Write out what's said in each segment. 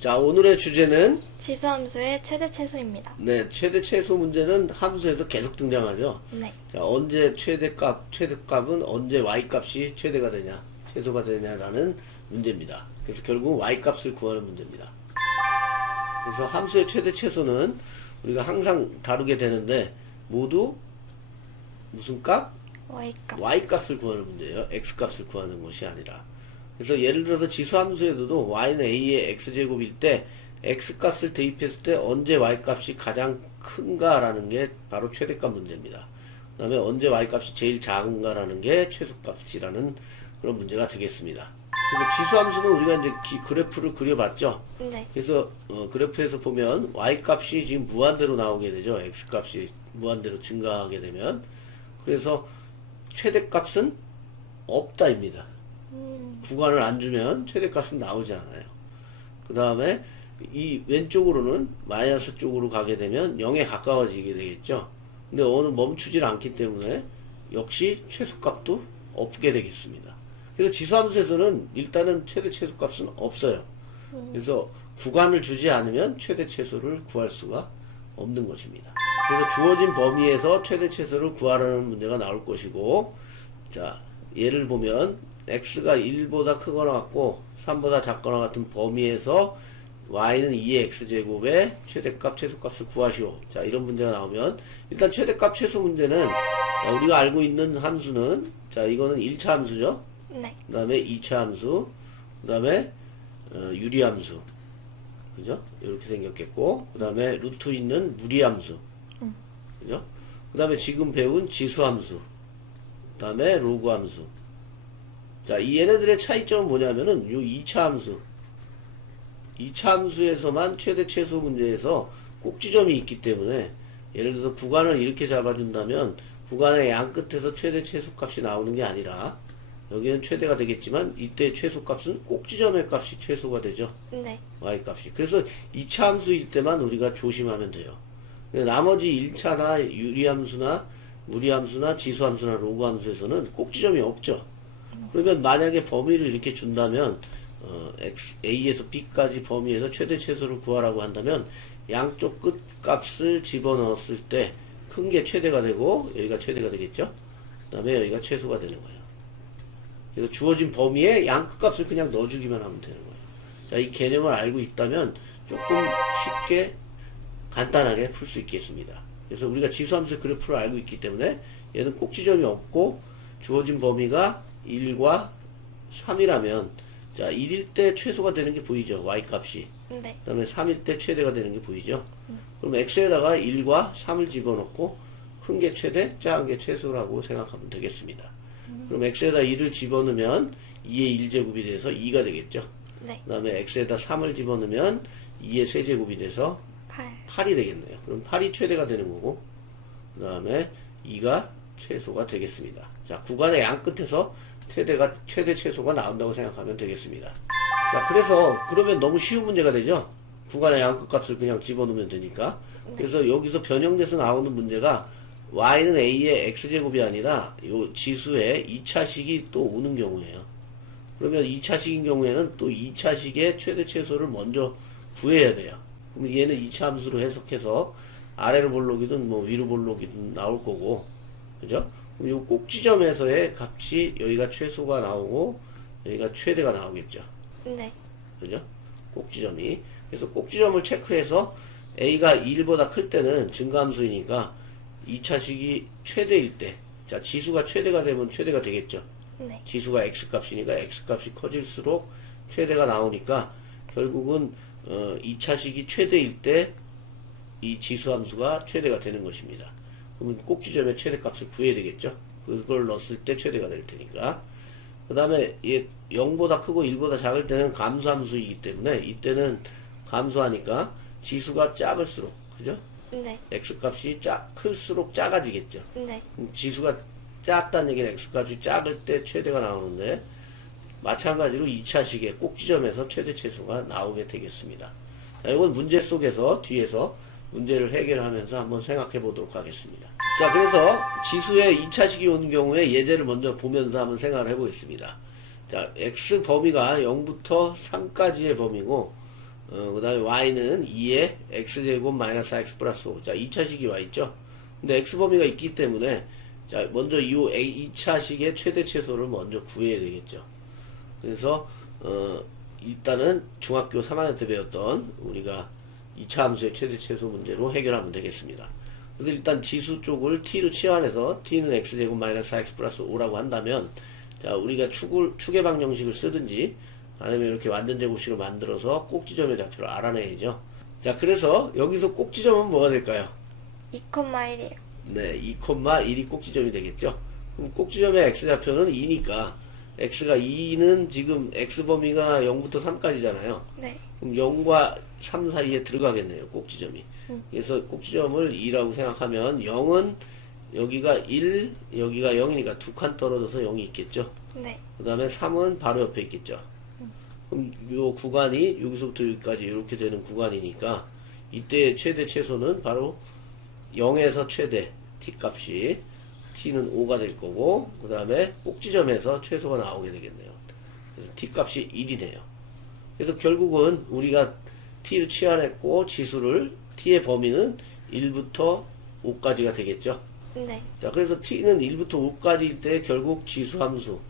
자, 오늘의 주제는 지수함수의 최대 최소입니다. 네, 최대 최소 문제는 함수에서 계속 등장하죠. 네. 자, 언제 최대값은 언제 y값이 최대가 되냐, 최소가 되냐라는 문제입니다. 그래서 결국 y값을 구하는 문제입니다. 그래서 함수의 최대 최소는 우리가 항상 다루게 되는데 모두 무슨 값? y값. y값을 구하는 문제예요. x값을 구하는 것이 아니라. 그래서 예를 들어서 지수함수에도 y는 a의 x제곱일 때 x값을 대입했을 때 언제 y값이 가장 큰가라는 게 바로 최대값 문제입니다. 그 다음에 언제 y값이 제일 작은가라는 게 최소값이라는 그런 문제가 되겠습니다. 그래서 지수함수는 우리가 이제 그래프를 그려봤죠. 네. 그래서 그래프에서 보면 y값이 지금 무한대로 나오게 되죠. x값이 무한대로 증가하게 되면. 그래서 최대값은 없다입니다. 구간을 안 주면 최대값은 나오지 않아요. 그 다음에 이 왼쪽으로는 마이너스 쪽으로 가게 되면 0에 가까워지게 되겠죠. 근데 어느 멈추질 않기 때문에 역시 최소값도 없게 되겠습니다. 그래서 지수함수에서는 일단은 최대 최소값은 없어요. 그래서 구간을 주지 않으면 최대 최소를 구할 수가 없는 것입니다. 그래서 주어진 범위에서 최대 최소를 구하라는 문제가 나올 것이고, 자, 예를 보면 x가 1보다 크거나 같고 3보다 작거나 같은 범위에서 y는 2의 x제곱의 최대값 최소값을 구하시오. 자, 이런 문제가 나오면 일단 최대값 최소 문제는, 자, 우리가 알고 있는 함수는, 자, 이거는 1차 함수죠. 네. 그 다음에 2차 함수, 그 다음에 유리함수, 그죠? 이렇게 생겼겠고, 그 다음에 루트 있는 무리함수, 그죠? 그 다음에 지금 배운 지수함수, 그 다음에 로그함수. 자, 이 얘네들의 차이점은 뭐냐면은 요 2차 함수, 2차 함수에서만 최대 최소 문제에서 꼭지점이 있기 때문에, 예를 들어서 구간을 이렇게 잡아준다면 구간의 양 끝에서 최대 최소 값이 나오는 게 아니라 여기는 최대가 되겠지만 이때 최소값은 꼭지점의 값이 최소가 되죠. 네. y값이. 그래서 2차 함수일 때만 우리가 조심하면 돼요. 나머지 1차나 유리함수나 무리함수나 지수함수나 로그함수에서는 꼭지점이 없죠. 그러면 만약에 범위를 이렇게 준다면 A에서 B까지 범위에서 최대 최소를 구하라고 한다면 양쪽 끝 값을 집어넣었을 때 큰 게 최대가 되고 여기가 최대가 되겠죠. 그 다음에 여기가 최소가 되는 거예요. 그래서 주어진 범위에 양 끝값을 그냥 넣어주기만 하면 되는 거예요. 자, 이 개념을 알고 있다면 조금 쉽게 간단하게 풀 수 있겠습니다. 그래서 우리가 지수함수 그래프를 알고 있기 때문에 얘는 꼭지점이 없고 주어진 범위가 1과 3이라면, 자, 1일 때 최소가 되는 게 보이죠. y값이. 네. 그 다음에 3일 때 최대가 되는 게 보이죠. 그럼 x에다가 1과 3을 집어넣고 큰 게 최대, 작은 게 최소라고 생각하면 되겠습니다. 그럼 x에다 1을 집어넣으면 2의 1제곱이 돼서 2가 되겠죠. 네. 그 다음에 x에다 3을 집어넣으면 2의 세제곱이 돼서 8이 되겠네요. 그럼 8이 최대가 되는 거고, 그 다음에 2가 최소가 되겠습니다. 자, 구간의 양 끝에서 최대 최소가 나온다고 생각하면 되겠습니다. 자, 그래서 그러면 너무 쉬운 문제가 되죠. 구간의 양 끝값을 그냥 집어넣으면 되니까. 그래서 여기서 변형돼서 나오는 문제가 y는 a의 x제곱이 아니라 요 지수의 2차식이 또 오는 경우에요. 그러면 2차식인 경우에는 또 2차식의 최대 최소를 먼저 구해야 돼요. 그럼 얘는 2차 함수로 해석해서 아래로 볼록이든 뭐 위로 볼록이든 나올 거고, 그죠? 그럼 요 꼭지점에서의 값이 여기가 최소가 나오고 여기가 최대가 나오겠죠. 네. 그죠? 꼭지점이. 그래서 꼭지점을 체크해서 a가 1보다 클 때는 증가함수이니까 2차식이 최대일 때, 자, 지수가 최대가 되면 최대가 되겠죠. 네. 지수가 x값이니까 x값이 커질수록 최대가 나오니까 결국은 2차식이 최대일 때 이 지수함수가 최대가 되는 것입니다. 그러면 꼭지점의 최대값을 구해야 되겠죠. 그걸 넣었을 때 최대가 될 테니까. 그 다음에 얘 0보다 크고 1보다 작을 때는 감소함수이기 때문에 이때는 감소하니까 지수가 작을수록, 그죠? 네. x값이 클수록 작아지겠죠. 네. 지수가 작다는 얘기는 x값이 작을 때 최대가 나오는데, 마찬가지로 2차식의 꼭지점에서 최대 최소가 나오게 되겠습니다. 자, 이건 문제 속에서 뒤에서 문제를 해결하면서 한번 생각해 보도록 하겠습니다. 자, 그래서 지수의 2차식이 오는 경우에 예제를 먼저 보면서 한번 생각을 해보겠습니다. 자, x 범위가 0부터 3까지의 범위고, 그 다음에 y는 2에 x제곱 마이너스 x 플러스 5. 자, 2차식이 와 있죠? 근데 x범위가 있기 때문에, 자, 먼저 이 2차식의 최대 최소를 먼저 구해야 되겠죠. 그래서, 일단은 중학교 3학년 때 배웠던 우리가 2차 함수의 최대 최소 문제로 해결하면 되겠습니다. 그래서 일단 지수 쪽을 t로 치환해서 t는 x제곱 마이너스 x 플러스 5라고 한다면, 자, 우리가 축의 방정식을 쓰든지 아니면 이렇게 완전 제곱식을 만들어서 꼭지점의 좌표를 알아내야죠. 자, 그래서 여기서 꼭지점은 뭐가 될까요? 2,1이에요. 네, 2,1이 꼭지점이 되겠죠. 그럼 꼭지점의 x좌표는 2니까 x가 2는 지금 x범위가 0부터 3까지잖아요. 네. 그럼 0과 3 사이에 들어가겠네요, 꼭지점이. 그래서 꼭지점을 2라고 생각하면 0은 여기가 1, 여기가 0이니까 두 칸 떨어져서 0이 있겠죠. 네. 그 다음에 3은 바로 옆에 있겠죠. 그럼 요 구간이 여기서부터 여기까지 이렇게 되는 구간이니까 이때 최대 최소는 바로 0에서 최대 t 값이 t는 5가 될 거고, 그 다음에 꼭지점에서 최소가 나오게 되겠네요. 그래서 t 값이 1이네요. 그래서 결국은 우리가 t를 치환했고 지수를 t의 범위는 1부터 5까지가 되겠죠. 네. 자, 그래서 t는 1부터 5까지일 때 결국 지수 함수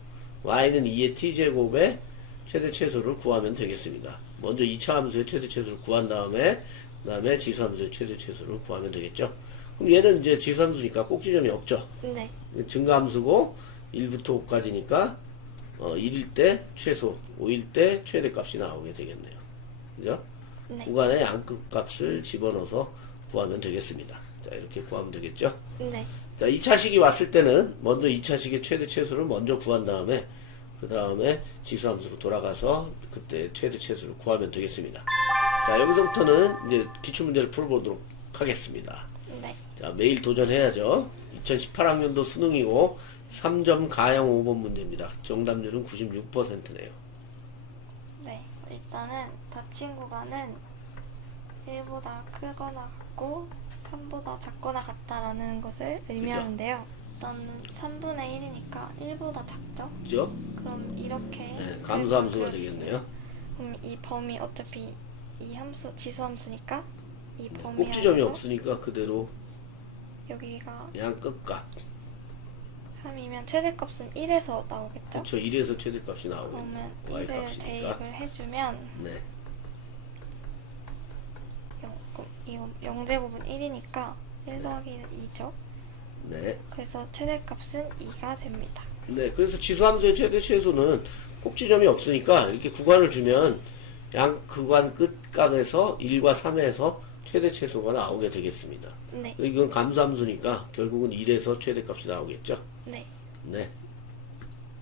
y는 2의 t제곱의 최대 최소를 구하면 되겠습니다. 먼저 2차 함수의 최대 최소를 구한 다음에 그 다음에 지수 함수의 최대 최소를 구하면 되겠죠. 그럼 얘는 이제 지수 함수니까 꼭지점이 없죠. 네. 증가 함수고 1부터 5까지니까 1일 때 최소, 5일 때 최대값이 나오게 되겠네요. 그죠? 네. 구간의 양끝 값을 집어넣어서 구하면 되겠습니다. 자, 이렇게 구하면 되겠죠? 네. 자, 2차식이 왔을 때는 먼저 2차식의 최대 최소를 먼저 구한 다음에 그 다음에 지수함수로 돌아가서 그때 최대 최소를 구하면 되겠습니다. 자, 여기서부터는 이제 기출문제를 풀어보도록 하겠습니다. 네. 자, 매일 도전해야죠. 2018학년도 수능이고 3점 가형 5번 문제입니다. 정답률은 96%네요. 네. 일단은 닫힌 구간은 1보다 크거나 같고 3보다 작거나 같다라는 것을 의미하는데요. 일단 3분의 1이니까 1보다 작죠? 그죠? 그럼 이렇게 네, 감소함수가 그려주세요. 되겠네요. 그럼 이 범위 어차피 이 함수 지수 함수니까 이 범위 꼭지점이 안에서 없으니까 그대로 여기가 양끝값. 3이면 최대값은 1에서 나오겠죠? 그쵸, 1에서 최대값이 나오고 그러면 y 1을 값이니까. 대입을 해주면 네, 0제곱은 1이니까 1 더하기 2죠? 네, 그래서 최대값은 2가 됩니다. 네. 그래서 지수함수의 최대 최소는 꼭지점이 없으니까 이렇게 구간을 주면 양 구간 끝값에서 1과 3에서 최대 최소가 나오게 되겠습니다. 네. 이건 감소함수니까 결국은 1에서 최대값이 나오겠죠. 네. 네.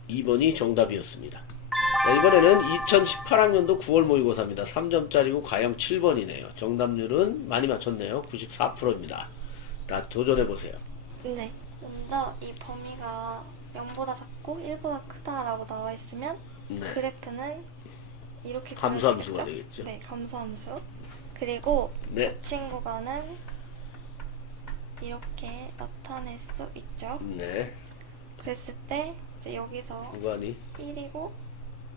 2번이 정답이었습니다. 자, 이번에는 2018학년도 9월 모의고사입니다. 3점짜리고 가형 7번이네요. 정답률은 많이 맞췄네요. 94%입니다. 자, 도전해보세요. 네. 먼저 이 범위가 0보다 작고 1보다 크다라고 나와 있으면 네. 그래프는 이렇게 감소함수가 그려지겠죠? 되겠죠. 네, 감소함수. 그리고 네. 닫힌 구간은 이렇게 나타낼 수 있죠. 네. 그랬을 때 이제 여기서 구간이 1이고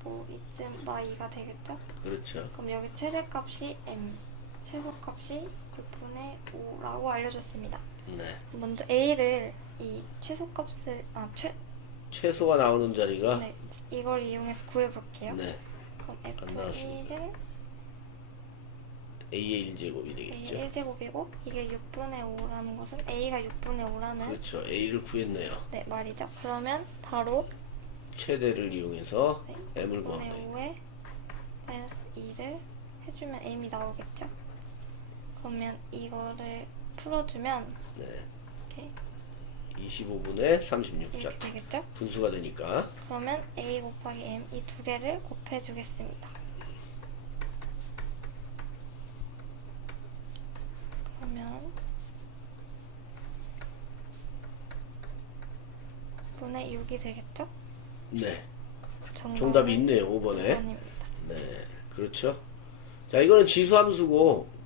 뭐 이쯤 y가 되겠죠? 그렇죠. 그럼 여기서 최대값이 m, 최소값이 6분의 5라고 알려줬습니다. 네. 먼저 a를 이 최소값을 최소가 나오는 자리가 네, 이걸 이용해서 구해볼게요. 네. 그럼 안 나왔습니다. f1은 a의 1제곱이 되겠죠. a의 1제곱이고 이게 6분의 5라는 것은 a가 6분의 5라는 그렇죠. a를 구했네요. 네, 말이죠. 그러면 바로 최대를 이용해서 네, m을 6분의 구하면 5에 마이너스 2를 해주면 m이 나오겠죠. 그러면 이거를 풀어주면 네. 이렇게 25분의 36자 이렇게 되겠죠. 분수가 되니까 그러면 a 곱하기 m 이 두 개를 곱해주겠습니다. 그러면 분의 6이 되겠죠? 네. 정답은 정답이 있네요. 5번에. 5번입니다. 네. 그렇죠. 자, 이거는 지수함수고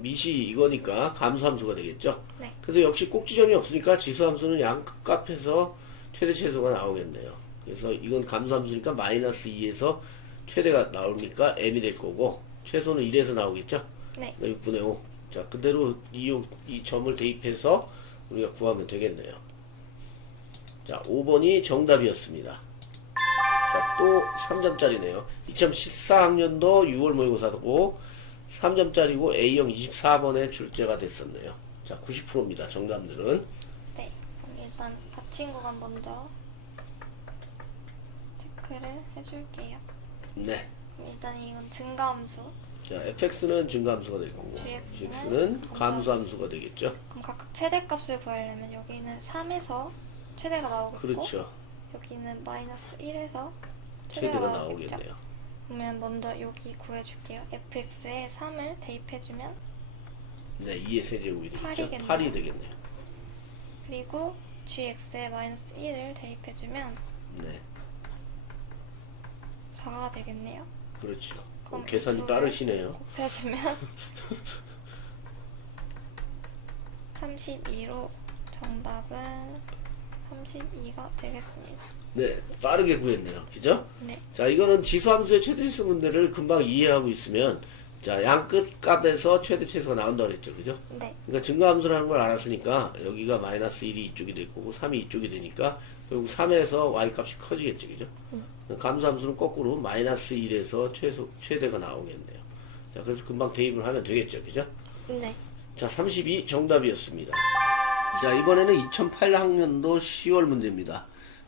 밑이 이거니까 감수함수가 되겠죠. 네. 그래서 역시 꼭지점이 없으니까 지수함수는 양끝값에서 최대 최소가 나오겠네요. 그래서 이건 감수함수니까 마이너스 2에서 최대가 나오니까 m이 될 거고 최소는 1에서 나오겠죠? 네. 6분의 5. 자, 그대로 이 점을 대입해서 우리가 구하면 되겠네요. 자, 5번이 정답이었습니다. 자, 또 3점짜리네요. 2014학년도 6월 모의고사고 3점짜리고 A형 24번에 출제가 됐었네요. 자, 90%입니다. 정답들은. 네. 그럼 일단 받침 구간 먼저 체크를 해줄게요. 네. 그럼 일단 이건 증가함수. 자, fx는 증가함수가 될 거고 gx는 감소함수가 되겠죠. 그럼 각각 최대값을 구하려면 여기는 3에서 최대가 나오겠고 그렇죠. 여기는 마이너스 1에서 최대가 최대가 나오겠죠. 나오겠네요. 그러면 먼저 여기 구해줄게요. fx에 3을 대입해주면 네, 2의 세제곱이 되겠죠. 8이겠네요. 8이 되겠네요. 그리고 gx에 마이너스 1을 대입해주면 네, 4가 되겠네요. 그렇죠. 그럼 계산이 이 둘을 빠르시네요. 곱해주면 32로 정답은 32가 되겠습니다. 네, 빠르게 구했네요. 그죠? 네. 자, 이거는 지수함수의 최대치수 문제를 금방 이해하고 있으면 자, 양 끝 값에서 최대 최소가 나온다고 그랬죠. 그죠? 네. 그러니까 증가함수라는 걸 알았으니까 여기가 마이너스 1이 이쪽이 될 거고 3이 이쪽이 되니까 결국 3에서 y 값이 커지겠죠. 그죠? 감소함수는 거꾸로 마이너스 1에서 최대가 나오겠네요. 자, 그래서 금방 대입을 하면 되겠죠. 그죠? 네. 자, 32 정답이었습니다. 자, 이번에는 2008학년도 10월 문제입니다.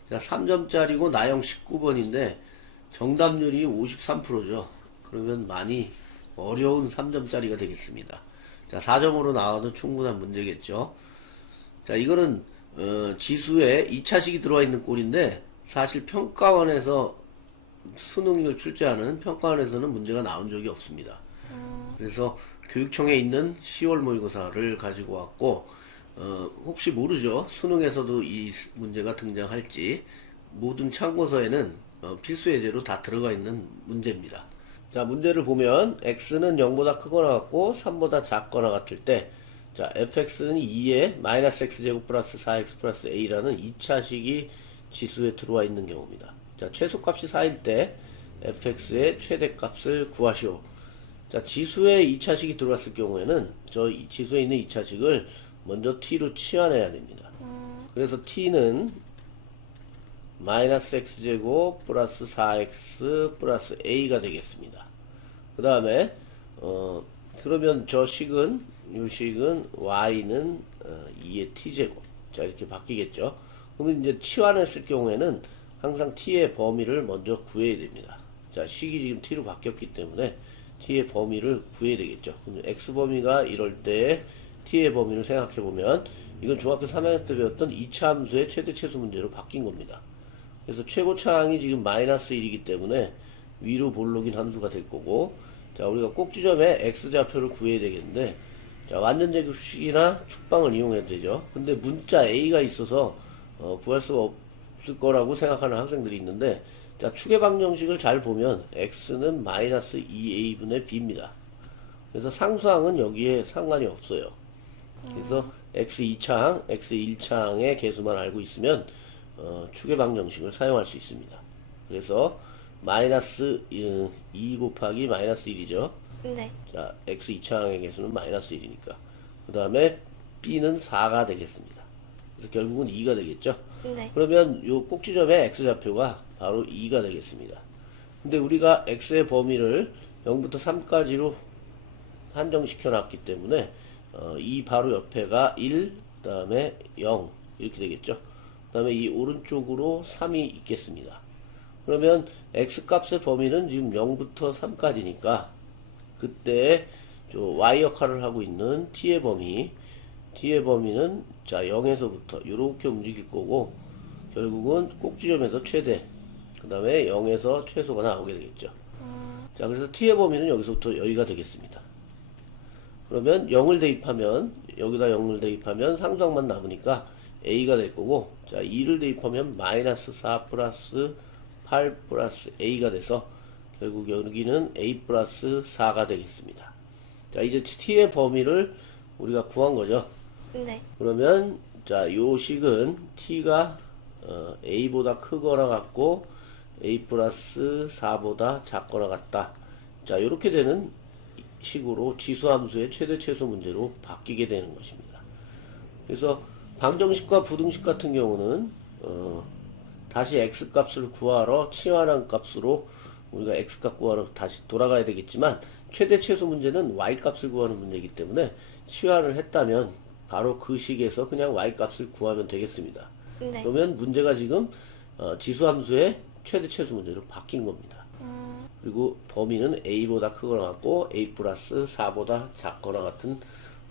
자, 3점짜리고 나형 19번인데 정답률이 53%죠. 그러면 많이 어려운 3점짜리가 되겠습니다. 자, 4점으로 나와도 충분한 문제겠죠. 자, 이거는 지수에 2차식이 들어와 있는 꼴인데 사실 평가원에서 수능을 출제하는 평가원에서는 문제가 나온 적이 없습니다. 그래서 교육청에 있는 10월 모의고사를 가지고 왔고 혹시 모르죠. 수능에서도 이 문제가 등장할지. 모든 참고서에는 필수 예제로 다 들어가 있는 문제입니다. 자, 문제를 보면 x는 0보다 크거나 같고 3보다 작거나 같을 때 자, fx는 2에 마이너스 x제곱 플러스 4x 플러스 a라는 2차식이 지수에 들어와 있는 경우입니다. 자, 최소값이 4일 때 fx의 최대값을 구하시오. 자, 지수에 2차식이 들어왔을 경우에는 저 지수에 있는 2차식을 먼저 t로 치환해야 됩니다. 그래서 t는 마이너스 x제곱 플러스 4x 플러스 a가 되겠습니다. 그 다음에 그러면 저 식은 요 식은 y는 2의 t제곱 자 이렇게 바뀌겠죠. 그러면 이제 치환했을 경우에는 항상 t의 범위를 먼저 구해야 됩니다. 자, 식이 지금 t로 바뀌었기 때문에 t의 범위를 구해야 되겠죠. 그럼 x 범위가 이럴 때 t의 범위를 생각해 보면 이건 중학교 3학년 때 배웠던 2차 함수의 최대 최소 문제로 바뀐 겁니다. 그래서 최고차항이 지금 마이너스 1이기 때문에 위로 볼록인 함수가 될 거고, 자, 우리가 꼭지점에 x좌표를 구해야 되겠는데, 자, 완전 제곱식이나 축방을 이용해도 되죠. 근데 문자 a가 있어서 구할 수가 없을 거라고 생각하는 학생들이 있는데, 자, 축의 방정식을 잘 보면 x는 마이너스 2a분의 b입니다. 그래서 상수항은 여기에 상관이 없어요. 그래서 x2차항, x1차항의 개수만 알고 있으면 축의 방정식을 사용할 수 있습니다. 그래서 마이너스 2 곱하기 마이너스 1이죠. 네. 자, x2차항의 개수는 마이너스 1이니까 그 다음에 b는 4가 되겠습니다. 그래서 결국은 2가 되겠죠. 네. 그러면 요 꼭지점의 x좌표가 바로 2가 되겠습니다. 근데 우리가 x의 범위를 0부터 3까지로 한정시켜 놨기 때문에 이 바로 옆에가 1, 그 다음에 0 이렇게 되겠죠. 그 다음에 이 오른쪽으로 3이 있겠습니다. 그러면 x값의 범위는 지금 0부터 3까지니까 그때 저 y 역할을 하고 있는 t의 범위는 자 0에서부터 이렇게 움직일 거고 결국은 꼭지점에서 최대 그 다음에 0에서 최소가 나오게 되겠죠. 자, 그래서 t의 범위는 여기서부터 여기가 되겠습니다. 그러면 0을 대입하면 여기다 0을 대입하면 상수항만 남으니까 a가 될 거고, 자 2를 대입하면 마이너스 4 플러스 8 플러스 a가 돼서 결국 여기는 a 플러스 4가 되겠습니다. 자, 이제 t의 범위를 우리가 구한 거죠. 네. 그러면 자, 요 식은 t가 a보다 크거나 같고 a 플러스 4보다 작거나 같다. 자, 요렇게 되는 식으로 지수함수의 최대 최소 문제로 바뀌게 되는 것입니다. 그래서 방정식과 부등식 같은 경우는 다시 x값을 구하러 치환한 값으로 우리가 x값 구하러 다시 돌아가야 되겠지만, 최대 최소 문제는 y값을 구하는 문제이기 때문에 치환을 했다면 바로 그 식에서 그냥 y값을 구하면 되겠습니다. 네. 그러면 문제가 지금 지수함수의 최대 최소 문제로 바뀐 겁니다. 그리고 범위는 a보다 크거나 같고 a 플러스 4보다 작거나 같은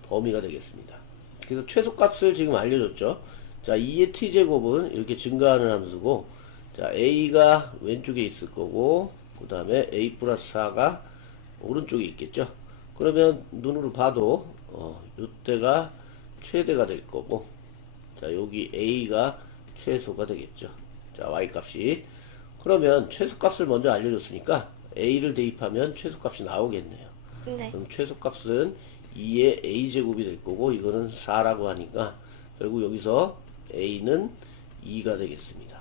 범위가 되겠습니다. 그래서 최소값을 지금 알려줬죠. 자, 2의 t제곱은 이렇게 증가하는 함수고, 자, a가 왼쪽에 있을 거고, 그 다음에 a 플러스 4가 오른쪽에 있겠죠. 그러면 눈으로 봐도 이때가 최대가 될 거고, 자, 여기 a가 최소가 되겠죠. 자, y값이. 그러면 최소값을 먼저 알려줬으니까 a를 대입하면 최소값이 나오겠네요. 네. 그럼 최소값은 2의 a제곱이 될 거고, 이거는 4라고 하니까 결국 여기서 a는 2가 되겠습니다.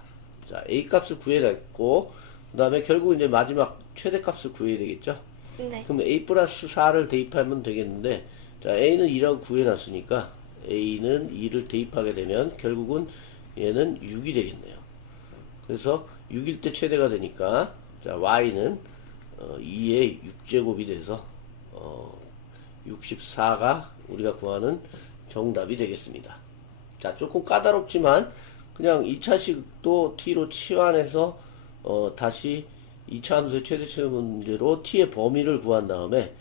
자, a값을 구해냈고, 그 다음에 결국 이제 마지막 최대값을 구해야 되겠죠. 네. 그럼 a 플러스 4를 대입하면 되겠는데, 자, a는 2라고 구해놨으니까 a는 2를 대입하게 되면 결국은 얘는 6이 되겠네요. 그래서 6일 때 최대가 되니까, 자, y는 2의 6제곱이 돼서 64가 우리가 구하는 정답이 되겠습니다. 자, 조금 까다롭지만 그냥 2차식도 t로 치환해서 다시 2차 함수의 최대 최소 문제로 t의 범위를 구한 다음에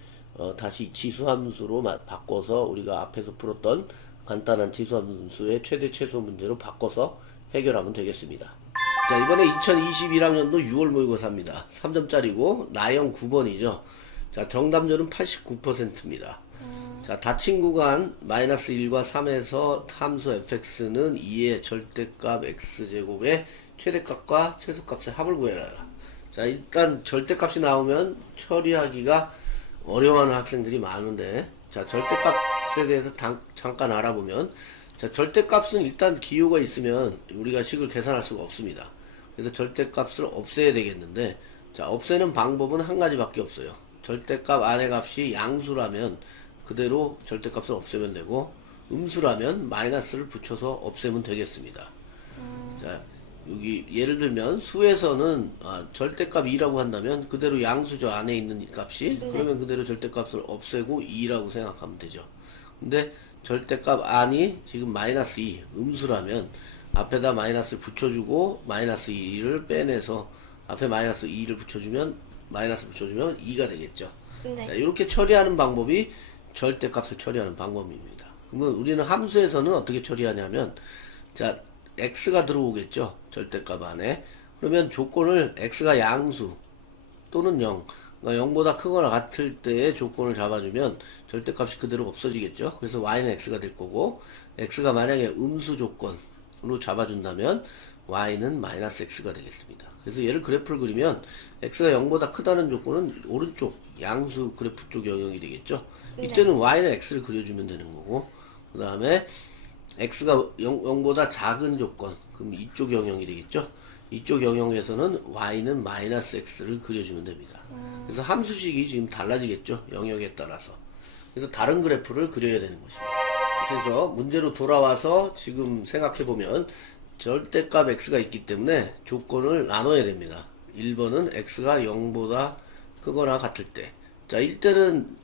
다시 지수함수로 바꿔서 우리가 앞에서 풀었던 간단한 지수함수의 최대 최소 문제로 바꿔서 해결하면 되겠습니다. 자, 이번에 2021학년도 6월 모의고사입니다. 3점짜리고 나형 9번이죠. 자, 정답률은 89%입니다. 자, 닫힌 구간 마이너스 1과 3에서 함수 fx는 2의 절대값 x제곱의 최대값과 최소값의 합을 구해라. 자, 일단 절대값이 나오면 처리하기가 어려워하는 학생들이 많은데, 자, 절대값에 대해서 잠깐 알아보면, 자, 절대값은 일단 기호가 있으면 우리가 식을 계산할 수가 없습니다. 그래서 절대값을 없애야 되겠는데, 자, 없애는 방법은 한 가지밖에 없어요. 절대값 안의 값이 양수라면 그대로 절대값을 없애면 되고, 음수라면 마이너스를 붙여서 없애면 되겠습니다. 자, 여기 예를 들면 수에서는 절대값 2라고 한다면 그대로 양수죠. 안에 있는 값이. 네. 그러면 그대로 절대값을 없애고 2라고 생각하면 되죠. 근데 절대값 안이 지금 마이너스 2, 음수라면 앞에다 마이너스를 붙여주고 마이너스 2를 빼내서 앞에 마이너스 2를 붙여주면 2가 되겠죠. 네. 자, 이렇게 처리하는 방법이 절대값을 처리하는 방법입니다. 그러면 우리는 함수에서는 어떻게 처리하냐면, 자, x가 들어오겠죠. 절대값 안에. 그러면 조건을 x가 양수 또는 0, 그러니까 0보다 크거나 같을 때의 조건을 잡아주면 절대값이 그대로 없어지겠죠. 그래서 y는 x가 될 거고, x가 만약에 음수 조건으로 잡아준다면 y는 마이너스 x가 되겠습니다. 그래서 얘를 그래프를 그리면 x가 0보다 크다는 조건은 오른쪽 양수 그래프 쪽 영역이 되겠죠. 이때는 y는 x를 그려주면 되는 거고, 그 다음에 x가 0보다 작은 조건, 그럼 이쪽 영역이 되겠죠. 이쪽 영역에서는 y는 마이너스 x를 그려주면 됩니다. 그래서 함수식이 지금 달라지겠죠. 영역에 따라서. 그래서 다른 그래프를 그려야 되는 것입니다. 그래서 문제로 돌아와서 지금 생각해보면 절대값 x가 있기 때문에 조건을 나눠야 됩니다. 1번은 x가 0보다 크거나 같을 때. 자, 이때는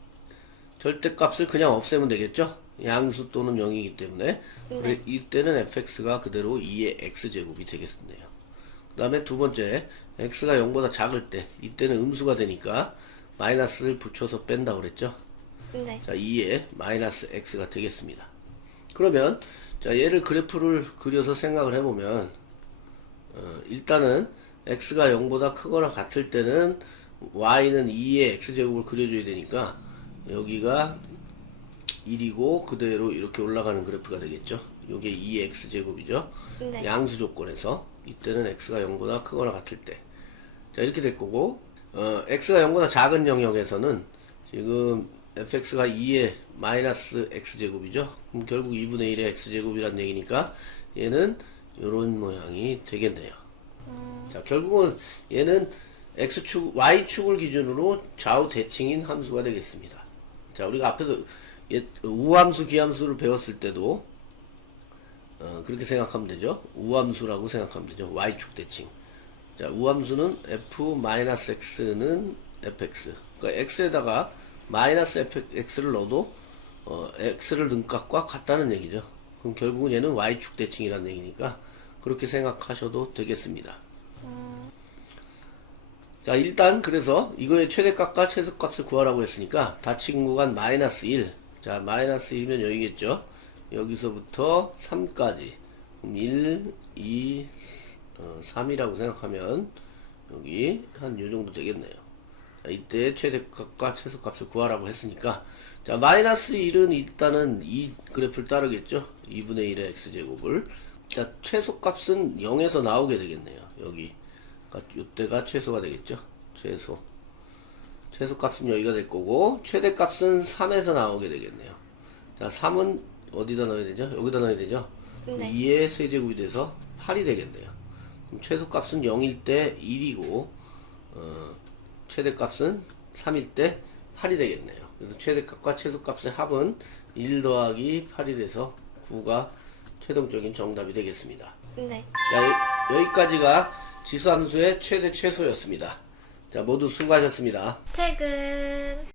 절대값을 그냥 없애면 되겠죠. 양수 또는 0이기 때문에. 네. 이때는 fx가 그대로 2의 x제곱이 되겠네요. 그 다음에 두 번째, x가 0보다 작을 때, 이때는 음수가 되니까 마이너스를 붙여서 뺀다고 그랬죠. 네. 자, 2의 마이너스 x가 되겠습니다. 그러면 자, 얘를 그래프를 그려서 생각을 해보면 일단은 x가 0보다 크거나 같을 때는 y는 2의 x제곱을 그려줘야 되니까 여기가 1이고 그대로 이렇게 올라가는 그래프가 되겠죠. 요게 2의 x제곱이죠. 네. 양수 조건에서 이때는 x가 0보다 크거나 같을 때. 자, 이렇게 될 거고, x가 0보다 작은 영역에서는 지금 fx가 2의 마이너스 x제곱이죠. 그럼 결국 2분의 1의 x제곱이란 얘기니까 얘는 이런 모양이 되겠네요. 자, 결국은 얘는 x축, y축을 기준으로 좌우 대칭인 함수가 되겠습니다. 자, 우리가 앞에서 우함수, 기함수를 배웠을 때도 그렇게 생각하면 되죠. 우함수라고 생각하면 되죠. y축 대칭. 자, 우함수는 f-x는 fx. 그러니까 x에다가 마이너스 fx를 넣어도 x를 넣은 값과 같다는 얘기죠. 그럼 결국은 얘는 y축 대칭이라는 얘기니까 그렇게 생각하셔도 되겠습니다. 자, 일단 그래서 이거의 최대값과 최소값을 구하라고 했으니까 닫힌 구간 마이너스 1. 자, 마이너스 1이면 여기겠죠. 여기서부터 3까지. 그럼 1, 2, 3이라고 생각하면 여기 한 요 정도 되겠네요. 자, 이때 최대값과 최소값을 구하라고 했으니까 자, 마이너스 1은 일단은 이 그래프를 따르겠죠. 2분의 1의 x제곱을. 자, 최소값은 0에서 나오게 되겠네요. 여기. 그러니까 이때가 최소가 되겠죠. 최소값은 여기가 될 거고 최대값은 3에서 나오게 되겠네요. 자, 3은 어디다 넣어야 되죠? 여기다 넣어야 되죠? 네. 2의 세제곱이 돼서 8이 되겠네요. 그럼 최소값은 0일 때 1이고 최대값은 3일 때 8이 되겠네요. 그래서 최대값과 최소값의 합은 1 더하기 8이 돼서 9가 최종적인 정답이 되겠습니다. 네. 자, 여기까지가 지수함수의 최대 최소였습니다. 자, 모두 수고하셨습니다. 퇴근.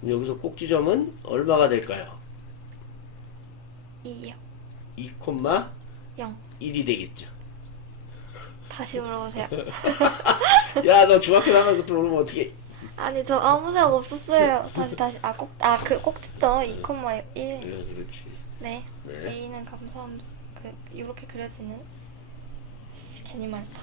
그럼 여기서 꼭지점은 얼마가 될까요? 2요. 0. 2,1이 되겠죠. 다시 물어보세요. 야, 너 중학교 나가는 것도 모르면 어떻게? 아니, 저 아무 생각 없었어요. 다시. 그 꼭지점 2,1. 그렇지. 네. 네. A는 감소함수, 이렇게 그려지는. 괜히 말했다.